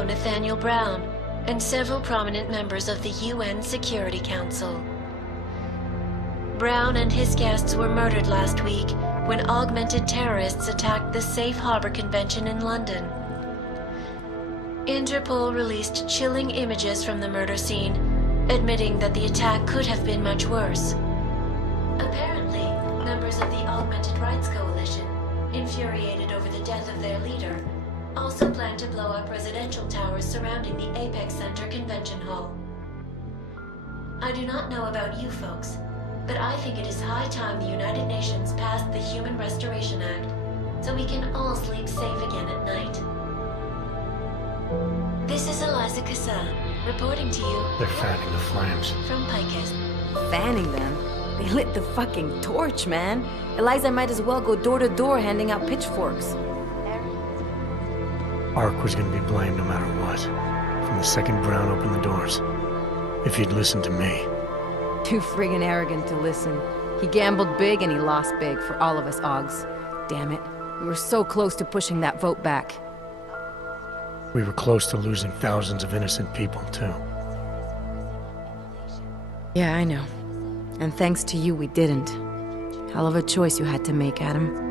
CEO Nathaniel Brown and several prominent members of the UN Security Council. Brown and his guests were murdered last week when augmented terrorists attacked the Safe Harbor Convention in London. Interpol released chilling images from the murder scene, admitting that the attack could have been much worse. Apparently, members of the Augmented Rights Coalition, infuriated over the death of their leader, also plan to blow up residential towers surrounding the Apex Center Convention Hall. I do not know about you folks, but I think it is high time the United Nations passed the Human Restoration Act so we can all sleep safe again at night. This is Eliza Kassan, reporting to you. They're fanning the flames. From Picus. Fanning them? They lit the fucking torch, man. Eliza might as well go door to door handing out pitchforks. Ark was gonna be blamed no matter what. From the second Brown opened the doors. If he'd listened to me. Too friggin' arrogant to listen. He gambled big and he lost big for all of us Augs. Damn it. We were so close to pushing that vote back. We were close to losing thousands of innocent people, too. Yeah, I know. And thanks to you, we didn't. Hell of a choice you had to make, Adam.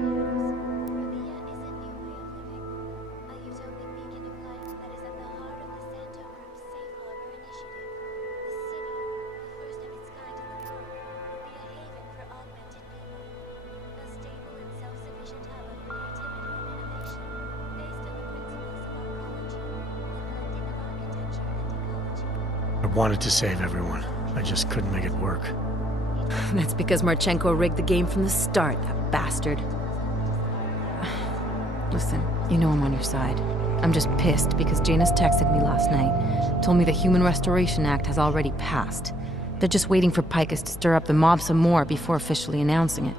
I wanted to save everyone. I just couldn't make it work. That's because Marchenko rigged the game from the start, that bastard. Listen, you know I'm on your side. I'm just pissed because Janus texted me last night. Told me the Human Restoration Act has already passed. They're just waiting for Picus to stir up the mob some more before officially announcing it.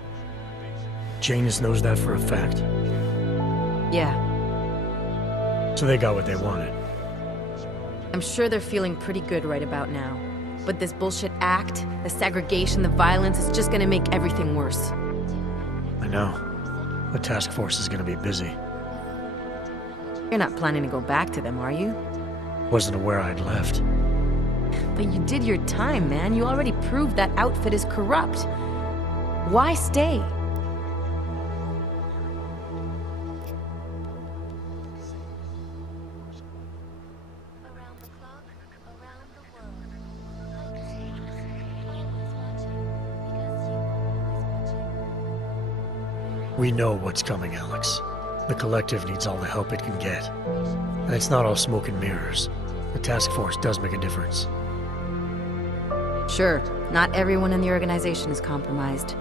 Janus knows that for a fact. Yeah. So they got what they wanted. I'm sure they're feeling pretty good right about now. But this bullshit act, the segregation, the violence, is just gonna make everything worse. I know. The task force is gonna be busy. You're not planning to go back to them, are you? Wasn't aware I'd left. But you did your time, man. You already proved that outfit is corrupt. Why stay? We know what's coming, Alex. The Collective needs all the help it can get. And it's not all smoke and mirrors. The task force does make a difference. Sure, not everyone in the organization is compromised.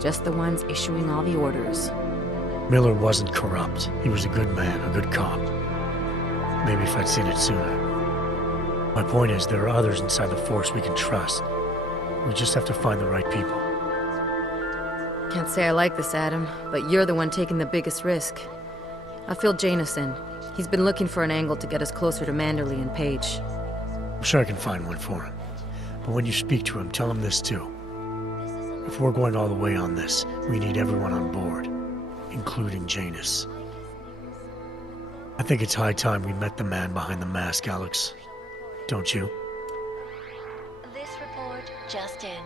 Just the ones issuing all the orders. Miller wasn't corrupt. He was a good man, a good cop. Maybe if I'd seen it sooner. My point is, there are others inside the force we can trust. We just have to find the right people. Can't say I like this, Adam, but you're the one taking the biggest risk. I feel Janus in. He's been looking for an angle to get us closer to Manderley and Page. I'm sure I can find one for him. But when you speak to him, tell him this too. If we're going all the way on this, we need everyone on board, including Janus. I think it's high time we met the man behind the mask, Alex. Don't you? This report just in.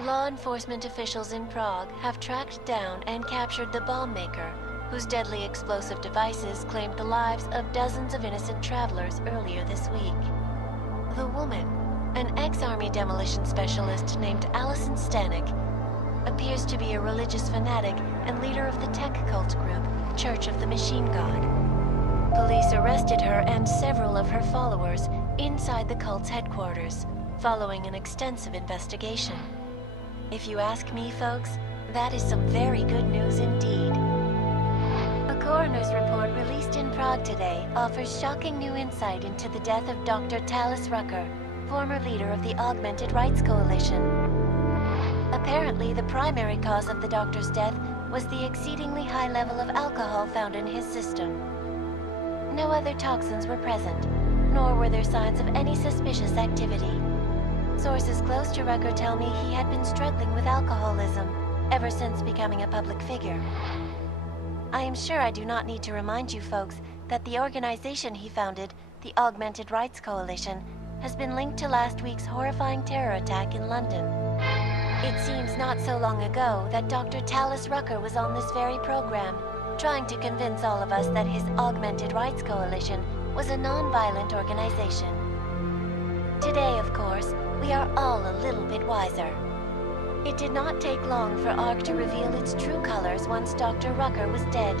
Law enforcement officials in Prague have tracked down and captured the bomb maker, whose deadly explosive devices claimed the lives of dozens of innocent travelers earlier this week. The woman, an ex-army demolition specialist named Allison Stanek, appears to be a religious fanatic and leader of the tech cult group, Church of the Machine God. Police arrested her and several of her followers inside the cult's headquarters, following an extensive investigation. If you ask me, folks, that is some very good news indeed. A coroner's report released in Prague today offers shocking new insight into the death of Dr. Talis Rucker, former leader of the Augmented Rights Coalition. Apparently, the primary cause of the doctor's death was the exceedingly high level of alcohol found in his system. No other toxins were present, nor were there signs of any suspicious activity. Sources close to Rucker tell me he had been struggling with alcoholism ever since becoming a public figure. I am sure I do not need to remind you folks that the organization he founded the Augmented Rights Coalition, has been linked to last week's horrifying terror attack in London. It seems not so long ago that Dr. Tallis Rucker was on this very program, trying to convince all of us that his Augmented Rights Coalition was a non-violent organization. Today, of course, we are all a little bit wiser. It did not take long for ARC to reveal its true colors once Dr. Rucker was dead.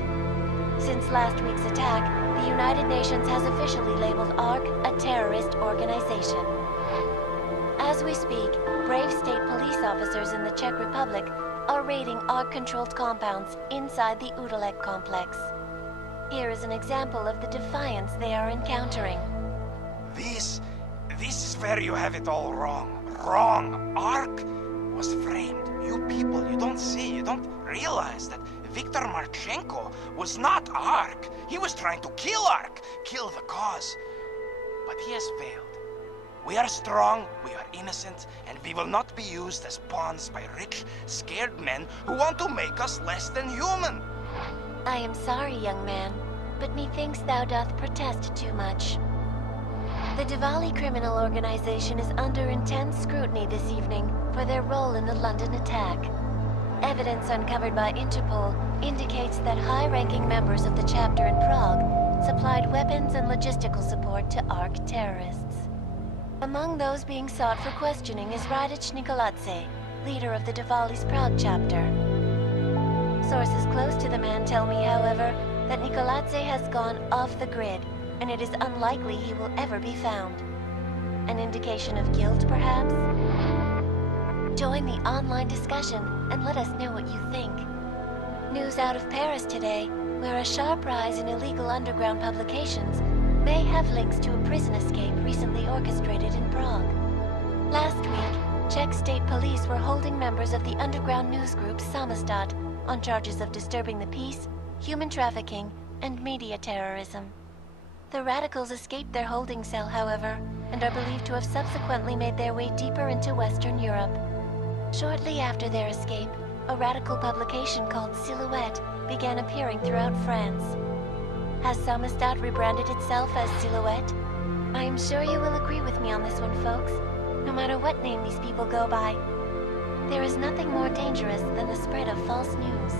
Since last week's attack, the United Nations has officially labeled ARC a terrorist organization. As we speak, brave state police officers in the Czech Republic are raiding ARC-controlled compounds inside the Udalek complex. Here is an example of the defiance they are encountering. This is where you have it all wrong. Wrong. ARC was framed. You people, you don't see, you don't realize that Viktor Marchenko was not ARC. He was trying to kill ARC, kill the cause. But he has failed. We are strong, we are innocent, and we will not be used as pawns by rich, scared men who want to make us less than human. I am sorry, young man, but methinks thou doth protest too much. The Diwali criminal organization is under intense scrutiny this evening for their role in the London attack. Evidence uncovered by Interpol indicates that high-ranking members of the chapter in Prague supplied weapons and logistical support to ARC terrorists. Among those being sought for questioning is Radic Nikoladze, leader of the Diwali's Prague chapter. Sources close to the man tell me, however, that Nikoladze has gone off the grid, and it is unlikely he will ever be found. An indication of guilt, perhaps? Join the online discussion and let us know what you think. News out of Paris today, where a sharp rise in illegal underground publications may have links to a prison escape recently orchestrated in Prague. Last week, Czech state police were holding members of the underground news group Samizdat on charges of disturbing the peace, human trafficking, and media terrorism. The radicals escaped their holding cell, however, and are believed to have subsequently made their way deeper into Western Europe. Shortly after their escape, a radical publication called Silhouette began appearing throughout France. Has Samizdat rebranded itself as Silhouette? I am sure you will agree with me on this one, folks. No matter what name these people go by, there is nothing more dangerous than the spread of false news.